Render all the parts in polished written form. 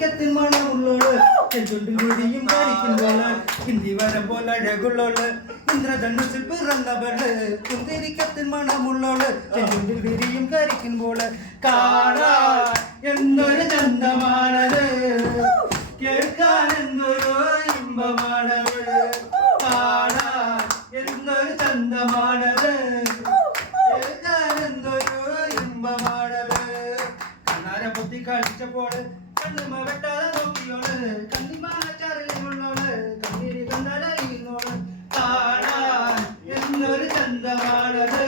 കുന്തിരിക്കത്തിൻ മണമുള്ളോള് ചെഞ്ചുണ്ടിൽ മുടിയും കാണിക്കുമ്പോള് ഹിന്ദി വരം പോലെ അഴകുള്ളോള് ഇന്ദ്രധനുസിൽ പിറന്നവള് കുന്തിരിക്കത്തിൻ മണമുള്ളോള് ചെഞ്ചുണ്ടിൽ വിരിയും കരിക്കുമ്പോള് കാണാൻ എന്തൊരു ചന്തമാണത് കേൾക്കാൻ എന്തൊരു ഇമ്പമാണത് കാണാൻ എന്തൊരു ചന്തമാണത് കേൾക്കാൻ എന്തൊരു ഇമ്പമാണത് കണ്ണാര പൊത്തി കളിച്ചപ്പോള് കണ്ണുമ വെട്ടാതെ നോക്കിയോള് കണ്ണിമാച്ചാറിലുള്ളോള് കണ്ണീര് കണ്ടറിയുന്നോള് കാണാൻ എന്തൊരു ചന്തമാണത്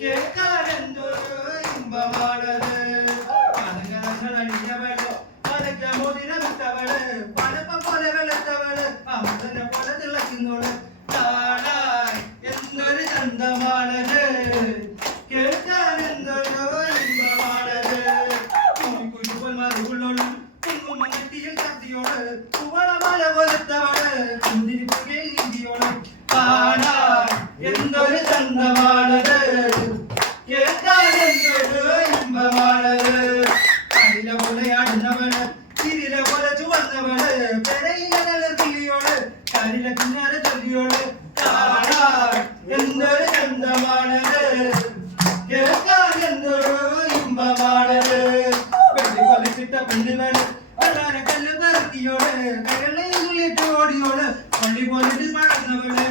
കേൾക്കാൻ എന്തൊരു ഇമ്പമാണത് പനങ്ങൾ അണിഞ്ഞവള് പലക്ക മോതിരമിട്ടവള് പലപ്പ പോലെ വെളുത്തവള് അമൃതനെ പോലെ തിളക്കുന്നോള് കാണാൻ എന്തൊരു ചന്തമാണത് കേൾക്കാൻ എന്തൊരു ഇമ്പമാണത് കുഞ്ഞുപോൽ മറുകുള്ളോള് കുങ്കുമത്തിയിൽ കത്തിയോള് കുവളമല പോലത്തവള് കുന്തിരി പുകയിൽ നീന്തിയോള് കാണാൻ എന്തൊരു ചന്തമാണത് കേൾക്കാൻ എന്തൊരു ഇമ്പമാണത് കരില പോലെയാടുന്നവള് തിരില പോലെ ചുവന്നവള് പെരയിലെ കിളിയോള് കരില പിന്നാലെ ചൊല്ലിയോള് കാണാൻ എന്തൊരു ചന്തമാണത് കേൾക്കാൻ എന്തൊരു ഇമ്പമാണത് പെണ്ണി കൊലിച്ചിട്ട പെണ്ണുകള് വെള്ളാന കല്ല് നിറത്തിയോള് കരളയിൽ ഓടിയോള് പള്ളി പോലെ മടങ്ങവള്